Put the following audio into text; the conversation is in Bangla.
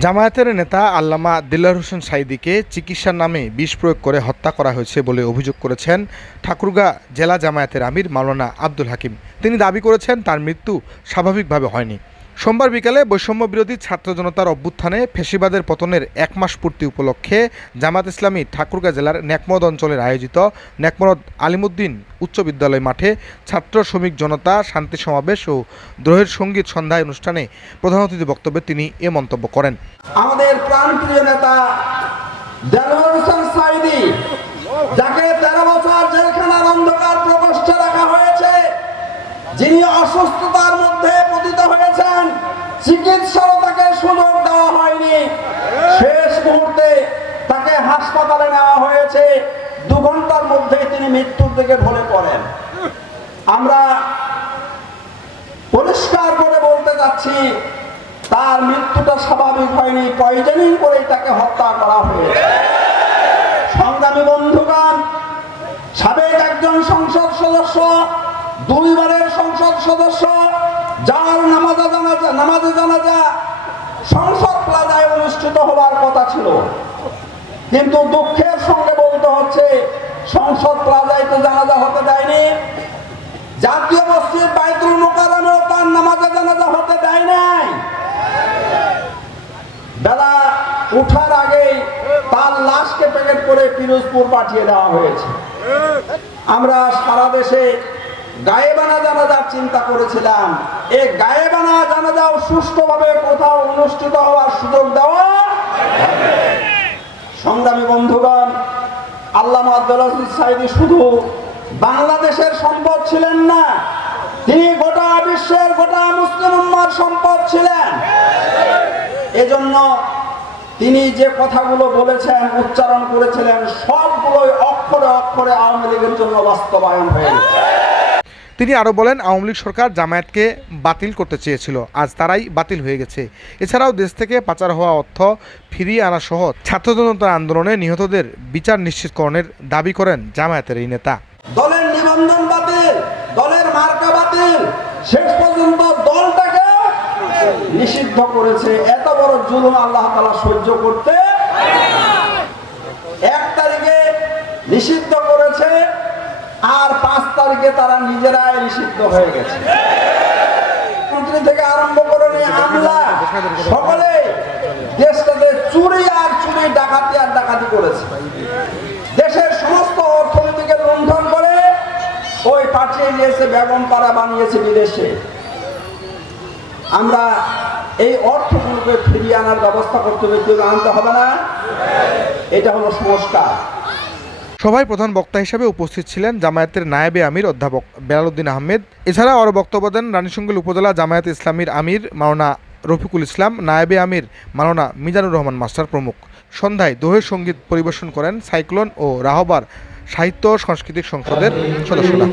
জামায়াতের নেতা আল্লামা দিল্লার হোসেন সাইদিকে চিকিৎসার নামে বিষ প্রয়োগ করে হত্যা করা হয়েছে বলে অভিযোগ করেছেন ঠাকুরগা জেলা জামায়াতের আমির মাওলানা আব্দুল হাকিম। তিনি দাবি করেছেন, তার মৃত্যু স্বাভাবিকভাবে হয়নি। সোমবার বিকালে বৈষম্য বিরোধী ছাত্র জনতার অভ্যুত্থানে ফেসিবাদের পতনের এক মাস পূর্তি উপলক্ষে জামাত ইসলামী ঠাকুরগাঁ জেলার নেকমদ অঞ্চলের আয়োজিত নেকমরদ আলিমুদ্দিন উচ্চ বিদ্যালয় মাঠে ছাত্র শ্রমিক জনতা শান্তি সমাবেশ ও দ্রোহের সংগীত সন্ধ্যায় অনুষ্ঠানে প্রধান অতিথি বক্তব্যে তিনি এ মন্তব্য করেন। আমাদের যিনি অসুস্থতার মধ্যে চিকিৎসারও তাকে সুযোগ দেওয়া হয়নি। শেষ মুহূর্তে তাকে হাসপাতালে নেওয়া হয়েছে। দু ঘণ্টার মধ্যে তিনি মৃত্যুর দিকে ঢলে পড়েন। আমরা পরিষ্কার করে বলতে যাচ্ছি তার মৃত্যুটা স্বাভাবিক হয়নি পয়জনিং করেই তাকে হত্যা করা হয়েছে। সংগ্রামী বন্ধুগণ, সাবেক একজন সংসদ সদস্য, দুইবারের সংসদ সদস্য, যার নামাজে জানাজা সংসদ প্লাজায় অনুষ্ঠিত হবার কথা ছিল। কিন্তু দুঃখের সঙ্গে বলতে হচ্ছে, সংসদ প্লাজায় তো জানাজা হতে দেয়নি। জাতীয় মসজিদ বাইতুল মোকারমেও তার নামাজে জানাজা হতে দেয় নাই। বেলা উঠার আগেই তার লাশকে প্যাকেট করে পিরোজপুর পাঠিয়ে দেওয়া হয়েছে। আমরা সারা দেশে গায়েবানা জানাজার চিন্তা করেছিলাম। এই গায়েবানা জানাজাও সুষ্ঠুভাবে কোথাও অনুষ্ঠিত হওয়ার সুযোগ দেওয়া সংগ্রামী বন্ধুগণ আল্লাহ আব্দুল শুধু বাংলাদেশের সম্পদ ছিলেন না, তিনি গোটা বিশ্বের গোটা মুসলিম উম্মার সম্পদ ছিলেন। এজন্য তিনি যে কথাগুলো বলেছেন, উচ্চারণ করেছিলেন, সবগুলোই অক্ষরে অক্ষরে আওয়ামী লীগের জন্য বাস্তবায়ন হয়ে গেছে। তিনি আরও বলেন, আওয়ামী লীগ সরকার জামায়াতকে বাতিল করতে চেয়েছিল। আজ তারাই বাতিল হয়ে গেছে। এছাড়াও দেশ থেকে পাচার হওয়া অর্থ ফিরিয়ে আনা সহ ছাত্র জনতার আন্দোলনে নিহতদের বিচার নিশ্চিতকরণের দাবি করেন জামায়াতের এই নেতা। দলের নিবন্ধন বাতিল, দলের মার্কা বাতিল। শেষ পর্যন্ত দলটাকে নিষিদ্ধ করেছে। এত বড় জুলুম আল্লাহ তালা সহ্য করতে এক তারিখে নিষিদ্ধ তারিখে তারা নিজেরাই নিষিদ্ধ হয়ে গেছে। থেকে আরম্ভ করে আমলা সকলে দেশটাতে চুরি আর চুরি, ডাকাতি আর ডাকাতি করেছে। দেশের সমস্ত অর্থনীতিকে লুণ্ঠন করে ওই পাঠিয়ে বেগম পাড়া বানিয়েছে বিদেশে। আমরা এই অর্থগুলোকে ফিরিয়ে আনার ব্যবস্থা করতে হবে আনতে হবে না। এটা হলো সংস্কার। সভায় প্রধান বক্তা হিসেবে উপস্থিত ছিলেন জামায়াতের নায়েবে আমির অধ্যাপক বেলালুদ্দিন আহমেদ। এছাড়া আরও বক্তব্য দেন রানীশঙ্গল উপজেলা জামায়াত ইসলামীর আমির মাওনা রফিকুল ইসলাম, নায়েবে আমির মাওনা মিজানুর রহমান মাস্টার প্রমুখ। সন্ধ্যায় দোহের সংগীত পরিবেশন করেন সাইক্লোন ও রাহবার সাহিত্য সাংস্কৃতিক সংসদের সদস্যরা।